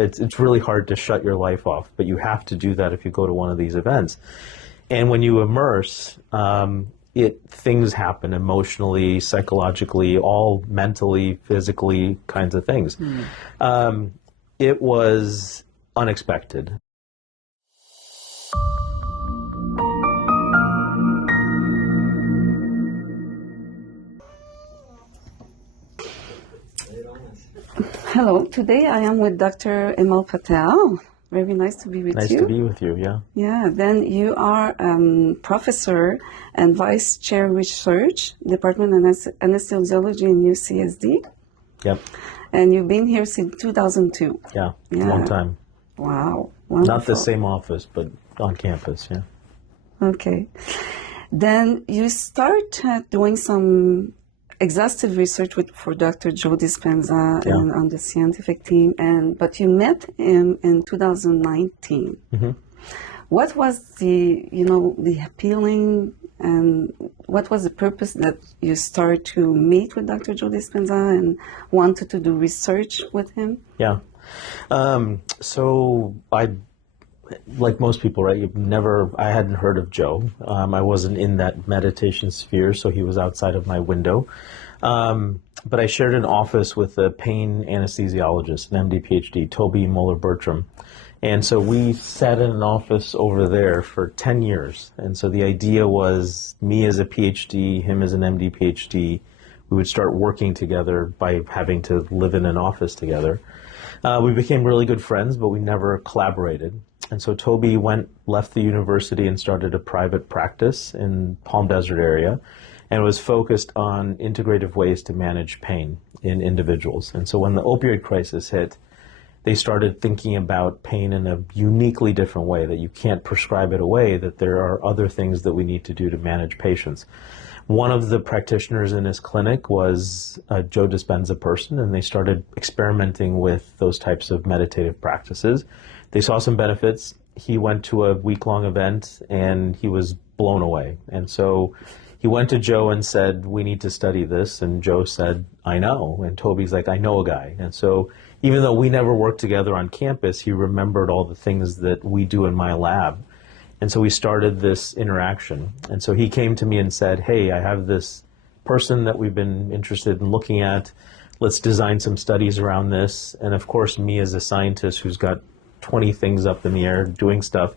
It's really hard to shut your life off, but you have to do that if you go to one of these events. And when you immerse, things happen emotionally, psychologically, all mentally, physically kinds of things. It was unexpected. Hello, today I am with Dr. Hemal Patel. Very nice to be with you. Nice to be with you, yeah. Yeah, then you are professor and vice chair research, Department of Anesthesiology in UCSD. Yep. And you've been here since 2002. Yeah, long time. Wow, wonderful. Not the same office, but on campus, yeah. Okay. Then you start doing some exhaustive research for Dr. Joe Dispenza and on the scientific team, but you met him in 2019. Mm-hmm. What was the appealing, and what was the purpose that you started to meet with Dr. Joe Dispenza and wanted to do research with him? Yeah. So I, like most people, right, I hadn't heard of Joe. I wasn't in that meditation sphere, so he was outside of my window. But I shared an office with a pain anesthesiologist, an MD, PhD, Toby Moeller-Bertram. And so we sat in an office over there for 10 years. And so the idea was me as a PhD, him as an MD, PhD, we would start working together by having to live in an office together. We became really good friends, but we never collaborated. And so Toby left the university and started a private practice in Palm Desert area, and was focused on integrative ways to manage pain in individuals. And so when the opioid crisis hit, they started thinking about pain in a uniquely different way, that you can't prescribe it away, that there are other things that we need to do to manage patients. One of the practitioners in his clinic was a Joe Dispenza person, and they started experimenting with those types of meditative practices. They saw some benefits. He went to a week-long event, and he was blown away. And so he went to Joe and said, we need to study this. And Joe said, I know. And Toby's like, I know a guy. And so even though we never worked together on campus, he remembered all the things that we do in my lab. And so we started this interaction. And so he came to me and said, hey, I have this person that we've been interested in looking at. Let's design some studies around this. And of course, me as a scientist who's got 20 things up in the air doing stuff,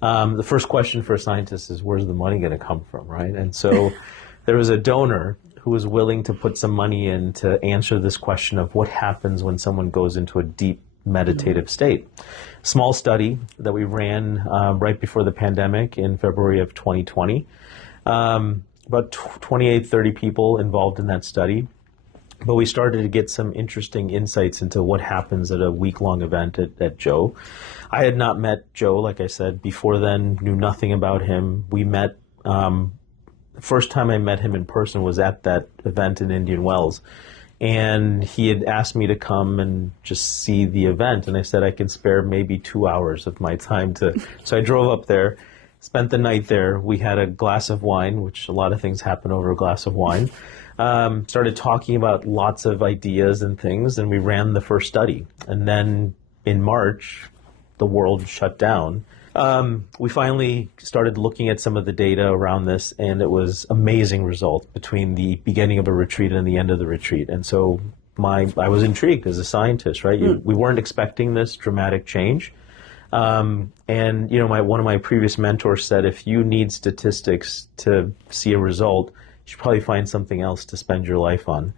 the first question for a scientist is, where's the money going to come from, right? And so there was a donor who was willing to put some money in to answer this question of what happens when someone goes into a deep meditative state. Small study that we ran right before the pandemic in February of 2020. About 28, 30 people involved in that study. But we started to get some interesting insights into what happens at a week-long event at Joe. I had not met Joe, like I said, before then, knew nothing about him. We met, the first time I met him in person was at that event in Indian Wells. And he had asked me to come and just see the event. And I said I can spare maybe 2 hours of my time to. So I drove up there, spent the night there. We had a glass of wine, which a lot of things happen over a glass of wine. Started talking about lots of ideas and things, and we ran the first study. And then in March, the world shut down. We finally started looking at some of the data around this, and it was amazing results between the beginning of a retreat and the end of the retreat. And so I was intrigued as a scientist, right? We weren't expecting this dramatic change. And one of my previous mentors said, if you need statistics to see a result, you should probably find something else to spend your life on.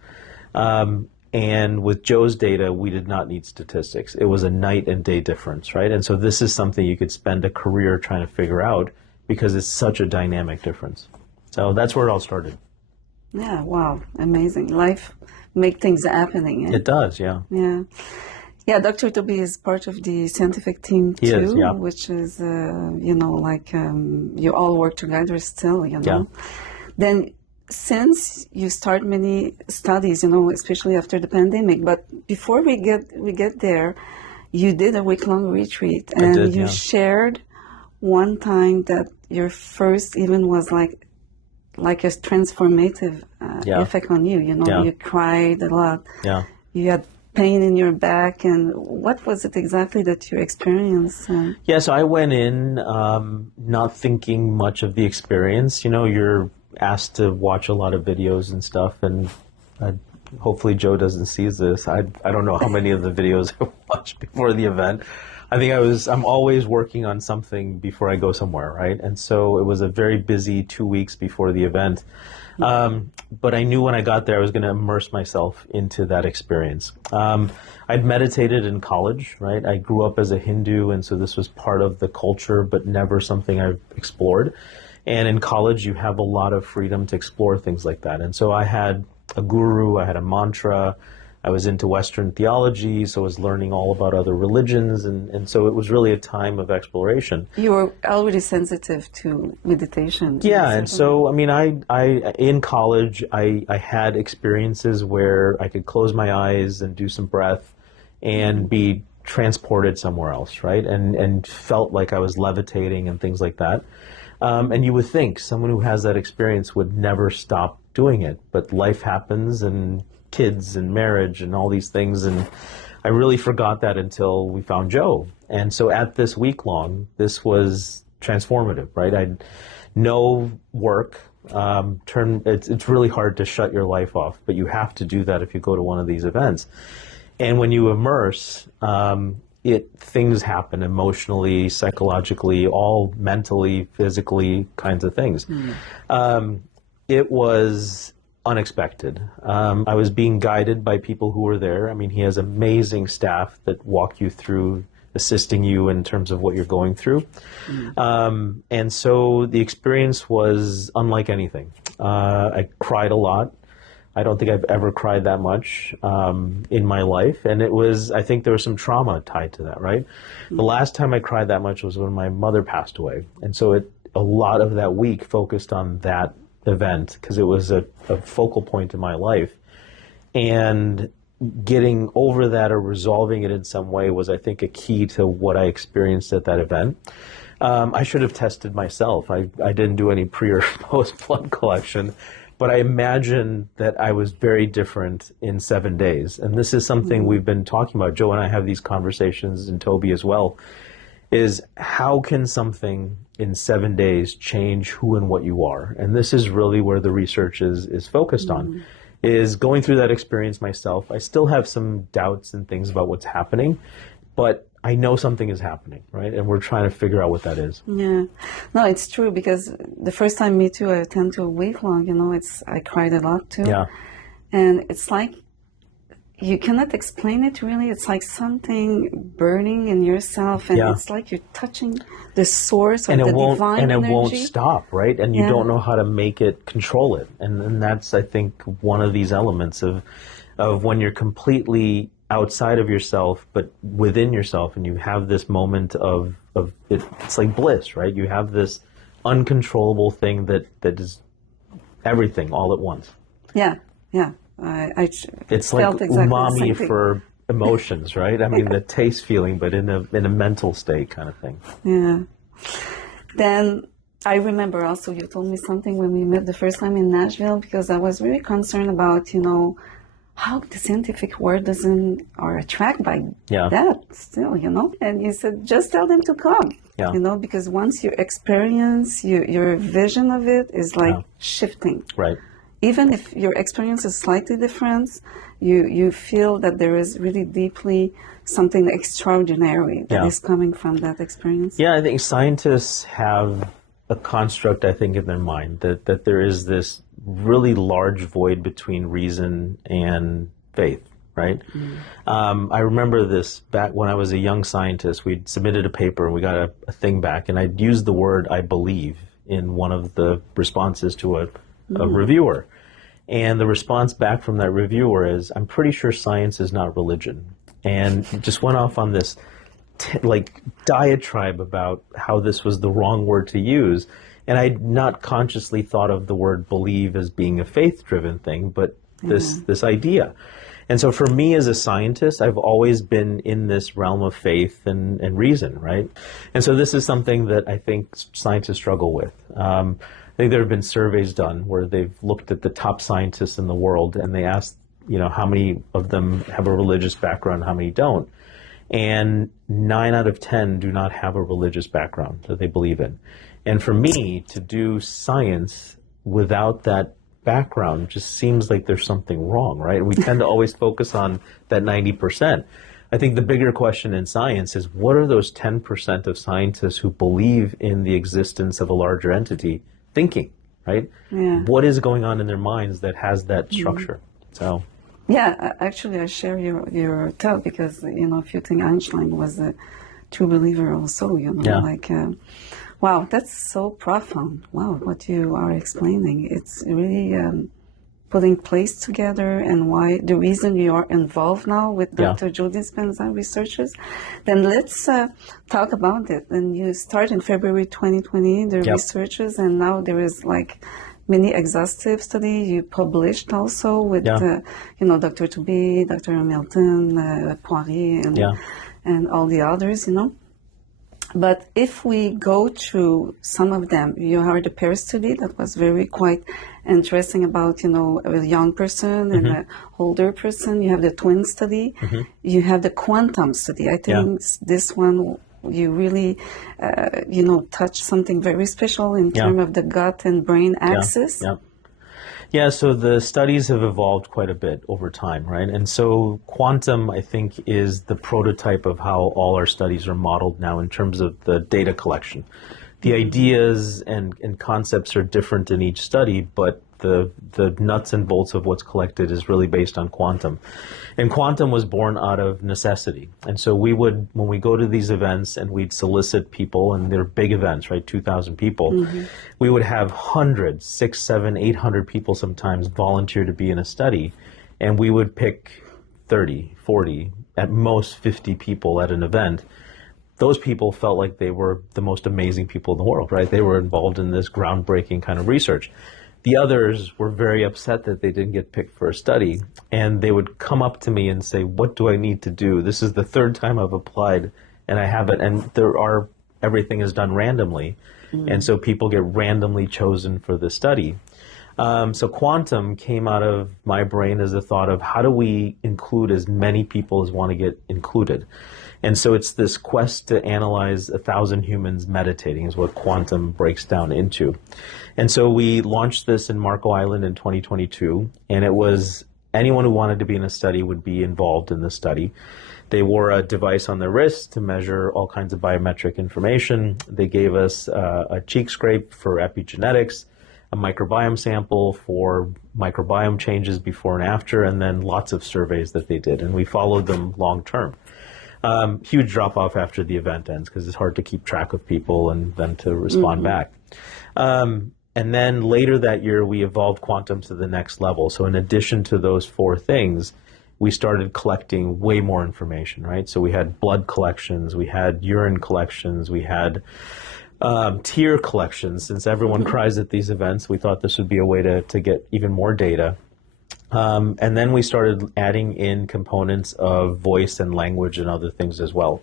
And with Joe's data, we did not need statistics. It was a night and day difference, right? And so this is something you could spend a career trying to figure out because it's such a dynamic difference. So that's where it all started. Yeah, wow, amazing. Life make things happening. Eh? It does, yeah. Yeah. Yeah, Dr. Toby is part of the scientific team too, He is, yeah. Which is, you all work together still, Yeah. Then since you start many studies, especially after the pandemic, but before we get there, you did a week-long retreat, and you shared one time that your first even was like a transformative effect on you. You cried a lot. Yeah. You had pain in your back, and what was it exactly that you experienced? Yeah, so I went in not thinking much of the experience. You know, you're asked to watch a lot of videos and stuff, and hopefully Joe doesn't see this. I don't know how many of the videos I watched before the event. I think I'm always working on something before I go somewhere, right? And so it was a very busy 2 weeks before the event. But I knew when I got there I was going to immerse myself into that experience. I'd meditated in college, right? I grew up as a Hindu, and so this was part of the culture, but never something I've explored. And in college, you have a lot of freedom to explore things like that. And so I had a guru, I had a mantra, I was into Western theology, so I was learning all about other religions, and so it was really a time of exploration. You were already sensitive to meditation. Yeah, and so, I mean, I in college, I had experiences where I could close my eyes and do some breath and be transported somewhere else, right? And felt like I was levitating and things like that. And you would think someone who has that experience would never stop doing it, but life happens, and kids and marriage and all these things, and I really forgot that until we found Joe. And so at this week long, this was transformative, right? I'd no work, it's really hard to shut your life off, but you have to do that if you go to one of these events. And when you immerse, things happen emotionally, psychologically, all mentally, physically kinds of things. It was unexpected. I was being guided by people who were there. I mean, he has amazing staff that walk you through, assisting you in terms of what you're going through. And so the experience was unlike anything. I cried a lot. I don't think I've ever cried that much in my life. And I think there was some trauma tied to that, right? The last time I cried that much was when my mother passed away. And so a lot of that week focused on that event because it was a focal point in my life. And getting over that or resolving it in some way was, I think, a key to what I experienced at that event. I should have tested myself. I didn't do any pre or post blood collection, but I imagine that I was very different in 7 days. And this is something we've been talking about. Joe and I have these conversations, and Toby as well, is how can something in 7 days change who and what you are? And this is really where the research is focused on, is going through that experience myself. I still have some doubts and things about what's happening, but I know something is happening, right? And we're trying to figure out what that is. Yeah. No, it's true, because the first time me too, I attended to a week long, I cried a lot too. Yeah. And it's like, you cannot explain it really. It's like something burning in yourself, and it's like you're touching the source of the divine energy. And it won't stop, right? And you don't know how to make it control it. And that's, I think, one of these elements of when you're completely outside of yourself, but within yourself, and you have this moment of it, it's like bliss, right? You have this uncontrollable thing that is everything all at once. Yeah, yeah. It's like umami for emotions, right? I mean, the taste feeling, but in a mental state kind of thing. Yeah. Then I remember also you told me something when we met the first time in Nashville, because I was really concerned about, how the scientific world are attracted by that still, And you said, just tell them to come, because once you experience, your vision of it is like shifting. Right. Even if your experience is slightly different, you feel that there is really deeply something extraordinary that is coming from that experience. Yeah, I think scientists have a construct, I think, in their mind that there is this really large void between reason and faith, right? I remember this back when I was a young scientist. We'd submitted a paper and we got a thing back, and I'd used the word "I believe" in one of the responses to a reviewer. And the response back from that reviewer is, "I'm pretty sure science is not religion." And just went off on this diatribe about how this was the wrong word to use. And I'd not consciously thought of the word believe as being a faith-driven thing, but this idea. And so for me as a scientist, I've always been in this realm of faith and reason, right? And so this is something that I think scientists struggle with. I think there have been surveys done where they've looked at the top scientists in the world, and they asked how many of them have a religious background, how many don't. And 9 out of 10 do not have a religious background that they believe in. And for me, to do science without that background just seems like there's something wrong, right? And we tend to always focus on that 90%. I think the bigger question in science is, what are those 10% of scientists who believe in the existence of a larger entity thinking, right? Yeah. What is going on in their minds that has that structure? So. Yeah, actually, I share your thought because, if you think Einstein was a true believer also, wow, that's so profound. Wow, what you are explaining. It's really putting place together and why the reason you are involved now with Dr. Joe Dispenza researchers. Then let's talk about it. And you start in February 2020, the researchers, and now there is many exhaustive study you published also with, Dr. Toubé, Dr. Hamilton, Poirier, and all the others, But if we go through some of them, you heard the pair study that was very quite interesting about, a young person and an older person. You have the twin study. You have the quantum study. I think this one, you really, touch something very special in terms of the gut and brain axis. Yeah, so the studies have evolved quite a bit over time, right? And so quantum, I think, is the prototype of how all our studies are modeled now in terms of the data collection. The ideas and concepts are different in each study, but the nuts and bolts of what's collected is really based on quantum. And quantum was born out of necessity. And so we would, when we go to these events and we'd solicit people, and they're big events, right, 2,000 people, we would have hundreds, 600, 700, 800 people sometimes volunteer to be in a study, and we would pick 30, 40, at most 50 people at an event. Those people felt like they were the most amazing people in the world, right? They were involved in this groundbreaking kind of research. The others were very upset that they didn't get picked for a study, and they would come up to me and say, what do I need to do? This is the third time I've applied, and I haven't, and everything is done randomly, and so people get randomly chosen for the study. So quantum came out of my brain as a thought of how do we include as many people as want to get included? And so it's this quest to analyze 1,000 humans meditating is what quantum breaks down into. And so we launched this in Marco Island in 2022, and it was anyone who wanted to be in a study would be involved in the study. They wore a device on their wrist to measure all kinds of biometric information. They gave us a cheek scrape for epigenetics, a microbiome sample for microbiome changes before and after, and then lots of surveys that they did. And we followed them long term. Huge drop off after the event ends because it's hard to keep track of people and then to respond back. And then later that year, we evolved quantum to the next level. So in addition to those 4 things, we started collecting way more information, right? So we had blood collections, we had urine collections, we had tear collections. Since everyone cries at these events, we thought this would be a way to get even more data. And then we started adding in components of voice and language and other things as well.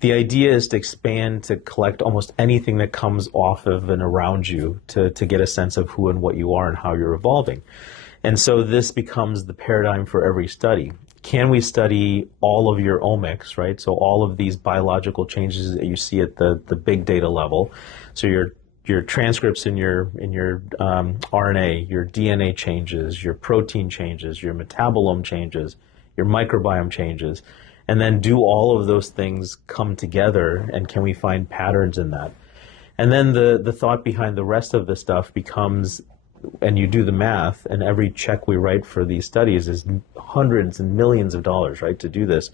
The idea is to expand to collect almost anything that comes off of and around you to get a sense of who and what you are and how you're evolving. And so this becomes the paradigm for every study. Can we study all of your omics, right? So all of these biological changes that you see at the big data level. So your transcripts in your RNA, your DNA changes, your protein changes, your metabolome changes, your microbiome changes, and then do all of those things come together, and can we find patterns in that? And then the thought behind the rest of the stuff becomes, and you do the math, and every check we write for these studies is hundreds and millions of dollars, right, to do this.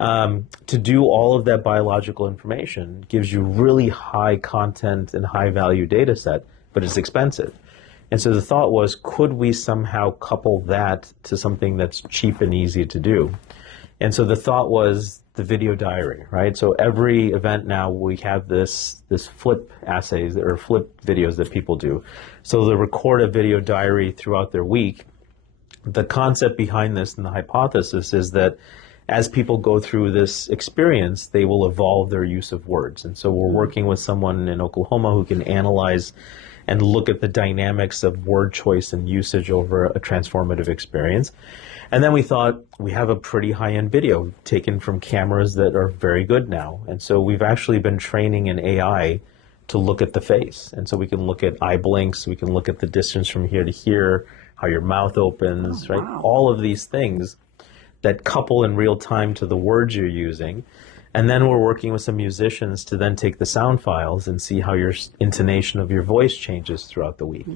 To do all of that biological information gives you really high content and high value data set, but it's expensive. And so the thought was, could we somehow couple that to something that's cheap and easy to do? And so the thought was the video diary, right? So every event now we have this flip assays or flip videos that people do. So they record a video diary throughout their week. The concept behind this and the hypothesis is that as people go through this experience, they will evolve their use of words. And so we're working with someone in Oklahoma who can analyze and look at the dynamics of word choice and usage over a transformative experience. And then we thought, we have a pretty high-end video taken from cameras that are very good now. And so we've actually been training an AI to look at the face. And so we can look at eye blinks, we can look at the distance from here to here, how your mouth opens, right? Wow. All of these things that couple in real time to the words you're using. And then we're working with some musicians to then take the sound files and see how your intonation of your voice changes throughout the week.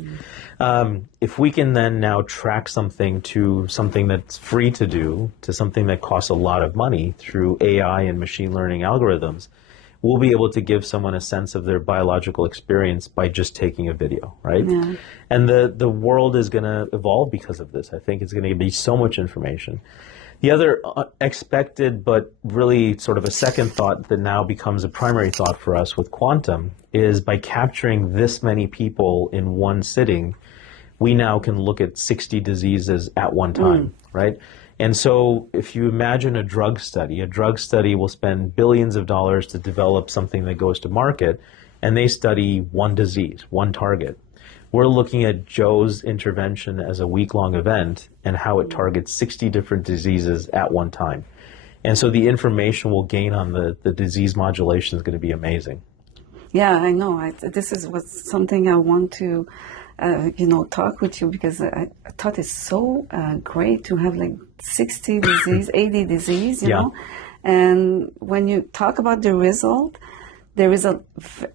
If we can then now track something to something that's free to do, to something that costs a lot of money through AI and machine learning algorithms, we'll be able to give someone a sense of their biological experience by just taking a video, right? Yeah. And the world is going to evolve because of this. I think it's going to be so much information. The other expected, but really sort of a second thought that now becomes a primary thought for us with quantum is by capturing this many people in one sitting, we now can look at 60 diseases at one time, right? And so if you imagine a drug study will spend billions of dollars to develop something that goes to market, and they study one disease, one target. We're looking at Joe's intervention as a week-long event and how it targets 60 different diseases at one time. And so the information we'll gain on the disease modulation is going to be amazing. Yeah, I know. This is something I want to, talk with you, because I thought it's so great to have like 60 disease, 80 disease, you know. And when you talk about the result, there is a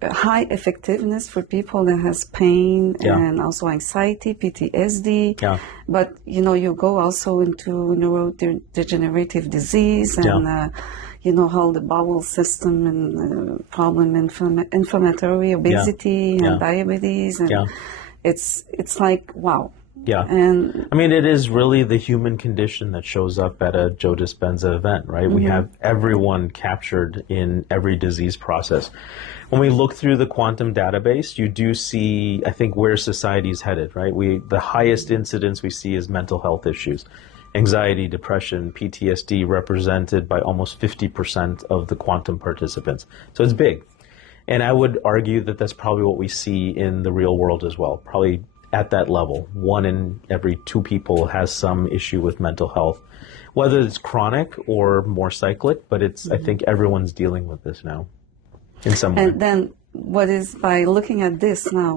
high effectiveness for people that has pain and also anxiety, PTSD. Yeah. But, you go also into neurodegenerative disease and, how the bowel system and problem, inflammatory, obesity and diabetes. And it's like, wow. Yeah. And I mean, it is really the human condition that shows up at a Joe Dispenza event, right? We have everyone captured in every disease process. When we look through the quantum database, you do see, I think, where society is headed, right? The highest incidence we see is mental health issues. Anxiety, depression, PTSD represented by almost 50% of the quantum participants. So it's big. And I would argue that that's probably what we see in the real world as well. Probably at that level, 1 in every 2 people has some issue with mental health, whether it's chronic or more cyclic, but it's, I think everyone's dealing with this now in some way. And then by looking at this now,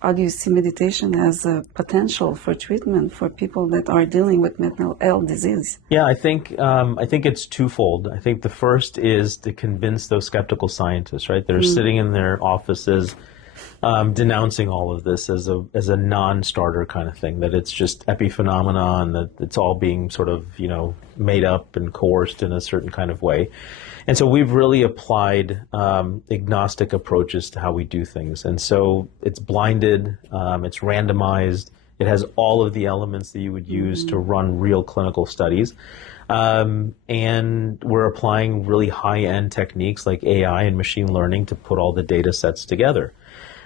how do you see meditation as a potential for treatment for people that are dealing with mental health disease? Yeah, I think it's twofold. I think the first is to convince those skeptical scientists, right? That are sitting in their offices denouncing all of this as a non-starter kind of thing, that it's just epiphenomenon, that it's all being sort of, made up and coerced in a certain kind of way. And so we've really applied agnostic approaches to how we do things. And so it's blinded, it's randomized, it has all of the elements that you would use to run real clinical studies. And we're applying really high-end techniques like AI and machine learning to put all the data sets together.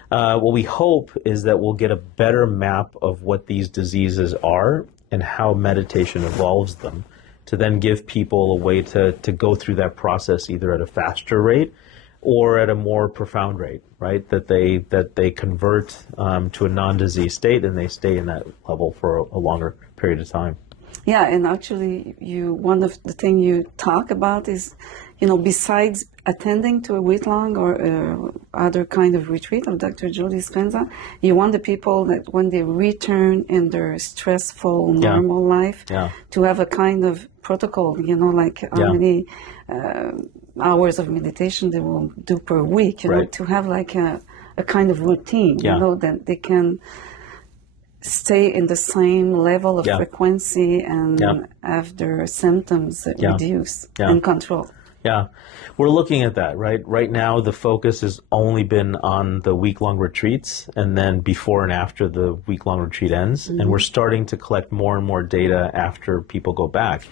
What we hope is that we'll get a better map of what these diseases are and how meditation evolves them, to then give people a way to go through that process either at a faster rate or at a more profound rate, right? That they convert to a non-disease state and they stay in that level for a longer period of time. Yeah, and actually, one of the things you talk about is, besides attending to a week-long or other kind of retreat of Dr. Joe Dispenza, you want the people that when they return in their stressful, normal life, to have a kind of protocol, like how many hours of meditation they will do per week, to have like a kind of routine, that they can stay in the same level of frequency and have their symptoms reduced and controlled. Yeah, we're looking at that, right? Right now, the focus has only been on the week-long retreats and then before and after the week-long retreat ends. And we're starting to collect more and more data after people go back.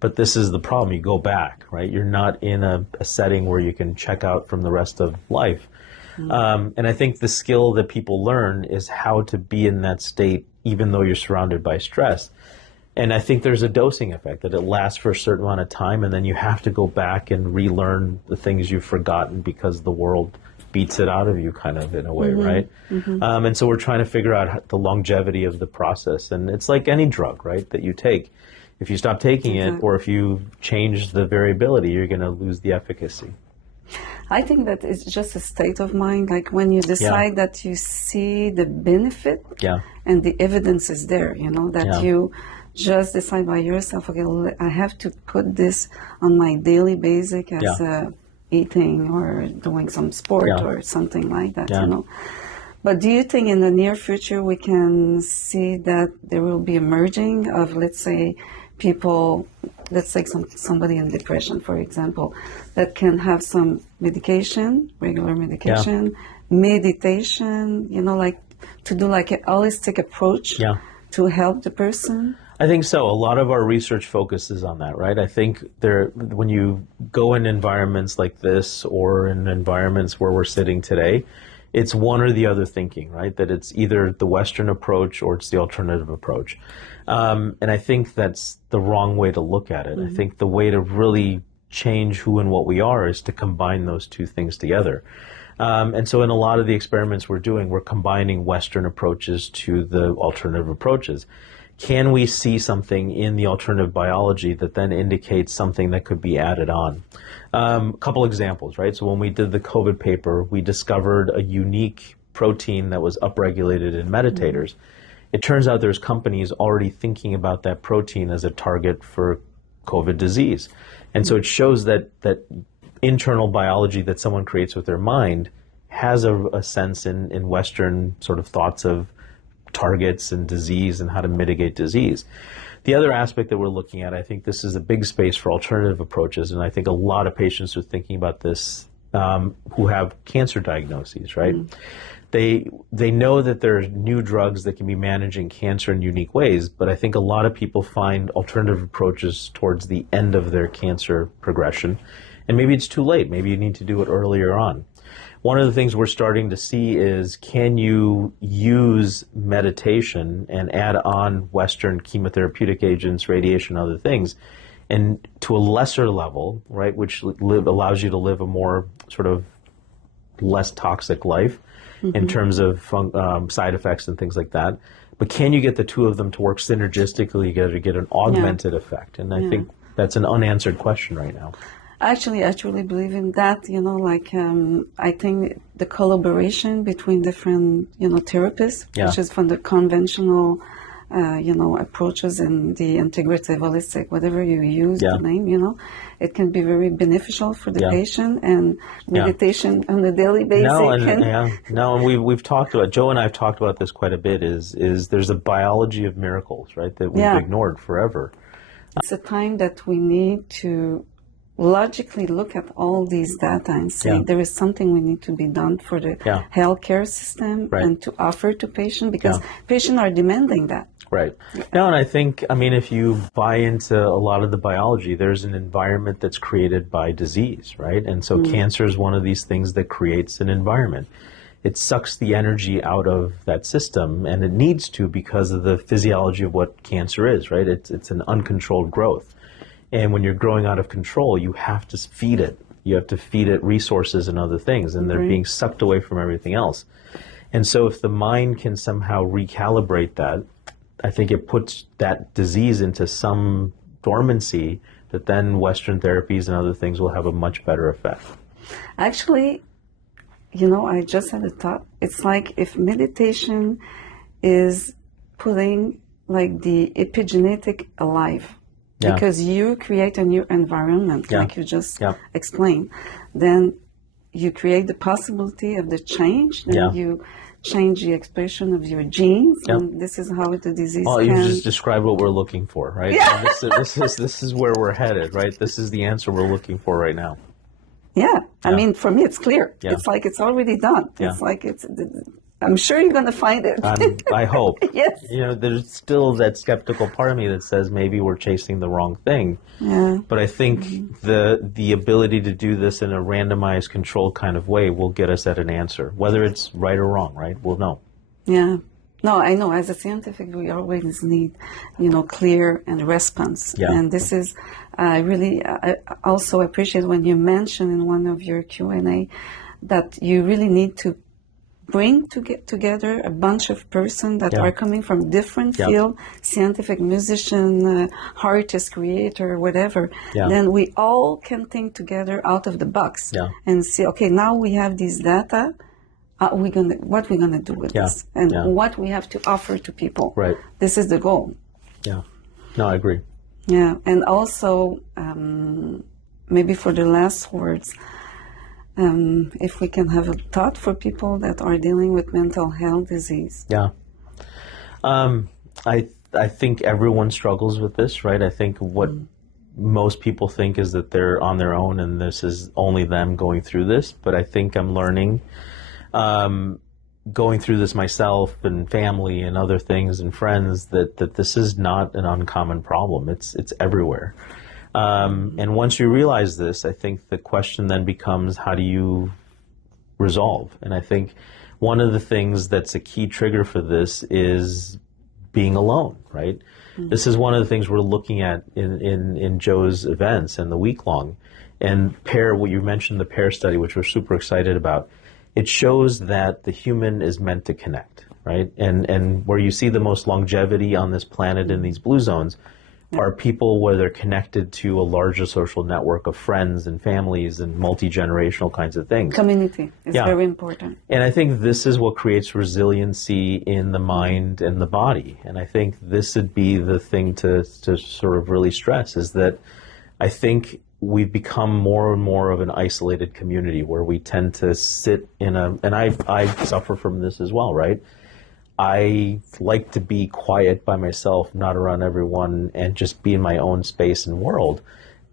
But this is the problem. You go back, right? You're not in a setting where you can check out from the rest of life. And I think the skill that people learn is how to be in that state even though you're surrounded by stress. And I think there's a dosing effect, that it lasts for a certain amount of time and then you have to go back and relearn the things you've forgotten because the world beats it out of you kind of in a way, right? And so we're trying to figure out the longevity of the process. And it's like any drug, right, that you take. If you stop taking it, or if you change the variability, you're going to lose the efficacy. I think that it's just a state of mind, like when you decide that you see the benefit and the evidence is there, you know, that you just decide by yourself, okay, I have to put this on my daily basic as eating or doing some sport or something like that, you know. But do you think in the near future we can see that there will be a merging of, let's say, people, let's take somebody in depression, for example, that can have some medication, regular medication, meditation, you know, like to do like a holistic approach to help the person? I think so. A lot of our research focuses on that, right? I think when you go in environments like this or in environments where we're sitting today, it's one or the other thinking, right? That it's either the Western approach or it's the alternative approach. And I think that's the wrong way to look at it. I think the way to really change who and what we are is to combine those two things together. And so in a lot of the experiments we're doing, we're combining Western approaches to the alternative approaches. Can we see something in the alternative biology that then indicates something that could be added on? A couple examples, right? So when we did the COVID paper, we discovered a unique protein that was upregulated in meditators. It turns out there's companies already thinking about that protein as a target for COVID disease. And so it shows that internal biology that someone creates with their mind has a sense in Western sort of thoughts of targets and disease and how to mitigate disease. The other aspect that we're looking at, I think this is a big space for alternative approaches, and I think a lot of patients are thinking about this who have cancer diagnoses, right? They know that there are new drugs that can be managing cancer in unique ways, but I think a lot of people find alternative approaches towards the end of their cancer progression, and maybe it's too late. Maybe you need to do it earlier on. One of the things we're starting to see is, can you use meditation and add on Western chemotherapeutic agents, radiation, other things, and to a lesser level, right, which allows you to live a more sort of less toxic life in terms of side effects and things like that. But can you get the two of them to work synergistically to get an augmented effect? And I think that's an unanswered question right now. Actually, I truly believe in that, you know, like I think the collaboration between different, you know, therapists, which is from the conventional, you know, approaches and the integrative, holistic, whatever you use the name, you know, it can be very beneficial for the patient, and meditation on a daily basis. And we've talked about, Joe and I have talked about this quite a bit, is there's a biology of miracles, right, that we've ignored forever. It's a time that we need to logically look at all these data and say there is something we need to be done for the healthcare system and to offer to patients, because patients are demanding that. Right. No, and I think, I mean, if you buy into a lot of the biology, there's an environment that's created by disease, right? And so cancer is one of these things that creates an environment. It sucks the energy out of that system, and it needs to, because of the physiology of what cancer is, right? It's an uncontrolled growth. And when you're growing out of control, you have to feed it. You have to feed it resources and other things, and they're being sucked away from everything else. And so if the mind can somehow recalibrate that, I think it puts that disease into some dormancy that then Western therapies and other things will have a much better effect. Actually, you know, I just had a thought. It's like if meditation is putting like the epigenetic alive, because you create a new environment, like you just explained, then you create the possibility of the change, then you change the expression of your genes, and this is how the disease you just described what we're looking for, right? This is where we're headed, right? This is the answer we're looking for right now. I mean, for me, it's clear. It's like it's already done. It's like I'm sure you're going to find it. I hope. Yes. You know, there's still that skeptical part of me that says maybe we're chasing the wrong thing. But I think the ability to do this in a randomized, controlled kind of way will get us at an answer. Whether it's right or wrong, right? We'll know. No, I know. As a scientific, we always need, you know, clear and response. And this is, I also appreciate when you mentioned in one of your Q&A that you really need to bring to get together a bunch of persons that are coming from different fields, scientific, musician, artist, creator, whatever, then we all can think together out of the box and see, okay, now we have these data, what we're gonna do with this, and what we have to offer to people. Right. This is the goal. Yeah. No, I agree. Yeah, and also maybe for the last words, if we can have a thought for people that are dealing with mental health disease. Yeah. I think everyone struggles with this, right? I think what most people think is that they're on their own and this is only them going through this. But I think I'm learning, going through this myself and family and other things and friends, that this is not an uncommon problem. It's everywhere. And once you realize this, I think the question then becomes, how do you resolve? And I think one of the things that's a key trigger for this is being alone, right? This is one of the things we're looking at in Joe's events and the week long. And what you mentioned, the pair study, which we're super excited about, it shows that the human is meant to connect, right? And where you see the most longevity on this planet in these blue zones are people where they're connected to a larger social network of friends and families and multi-generational kinds of things. Community is very important. And I think this is what creates resiliency in the mind and the body. And I think this would be the thing to sort of really stress, is that I think we've become more and more of an isolated community where we tend to sit in and I suffer from this as well, right? I like to be quiet by myself, not around everyone, and just be in my own space and world.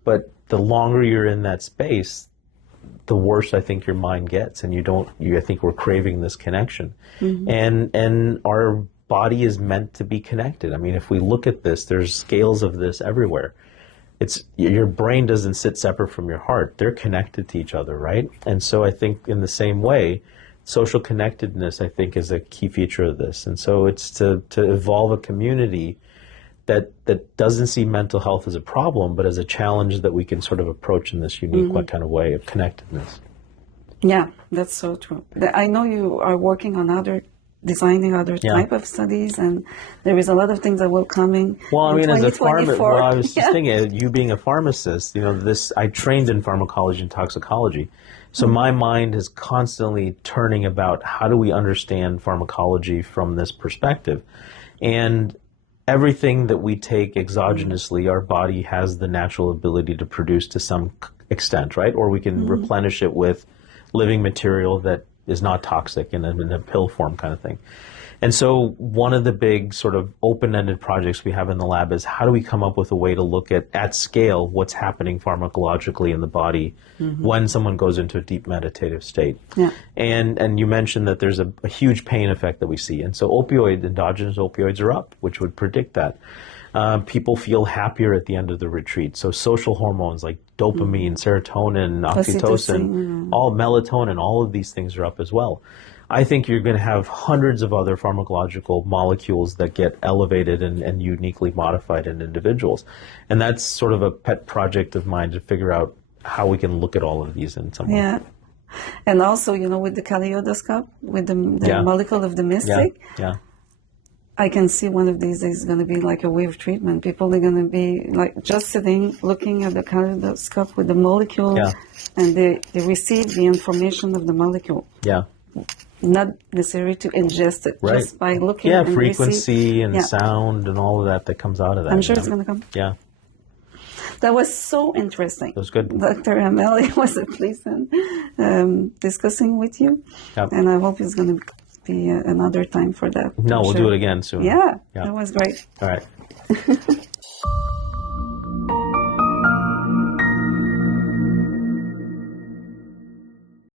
But the longer you're in that space, the worse I think your mind gets, and I think we're craving this connection. And our body is meant to be connected. I mean, if we look at this, there's scales of this everywhere. Your brain doesn't sit separate from your heart. They're connected to each other, right? And so I think in the same way, social connectedness, I think, is a key feature of this. And so it's to evolve a community that doesn't see mental health as a problem, but as a challenge that we can sort of approach in this unique kind of way of connectedness. Yeah, that's so true. I know you are working on designing other type of studies, and there is a lot of things that will coming. Well, I mean, as a pharmacist, I was just thinking, you being a pharmacist, I trained in pharmacology and toxicology. So my mind is constantly turning about how do we understand pharmacology from this perspective. And everything that we take exogenously, our body has the natural ability to produce to some extent, right? Or we can replenish it with living material that is not toxic in a pill form kind of thing. And so one of the big sort of open-ended projects we have in the lab is how do we come up with a way to look at scale what's happening pharmacologically in the body when someone goes into a deep meditative state. Yeah. And you mentioned that there's a huge pain effect that we see. And so endogenous opioids are up, which would predict that. People feel happier at the end of the retreat. So social hormones like dopamine, serotonin, oxytocin, all melatonin, all of these things are up as well. I think you're going to have hundreds of other pharmacological molecules that get elevated and uniquely modified in individuals. And that's sort of a pet project of mine to figure out how we can look at all of these in some way. Yeah. And also, with the kaleidoscope, with the molecule of the mystic, I can see one of these days is going to be like a wave treatment. People are going to be like just sitting, looking at the kaleidoscope with the molecule, and they receive the information of the molecule. Yeah. Not necessary to ingest it, just by looking and frequency and sound and all of that comes out of that. I'm sure it's going to come. Yeah. That was so interesting. That was good. Dr. Hemal, it was a pleasant discussing with you. Yep. And I hope it's going to be another time for that. No, we'll do it again soon. Yeah, that was great. All right.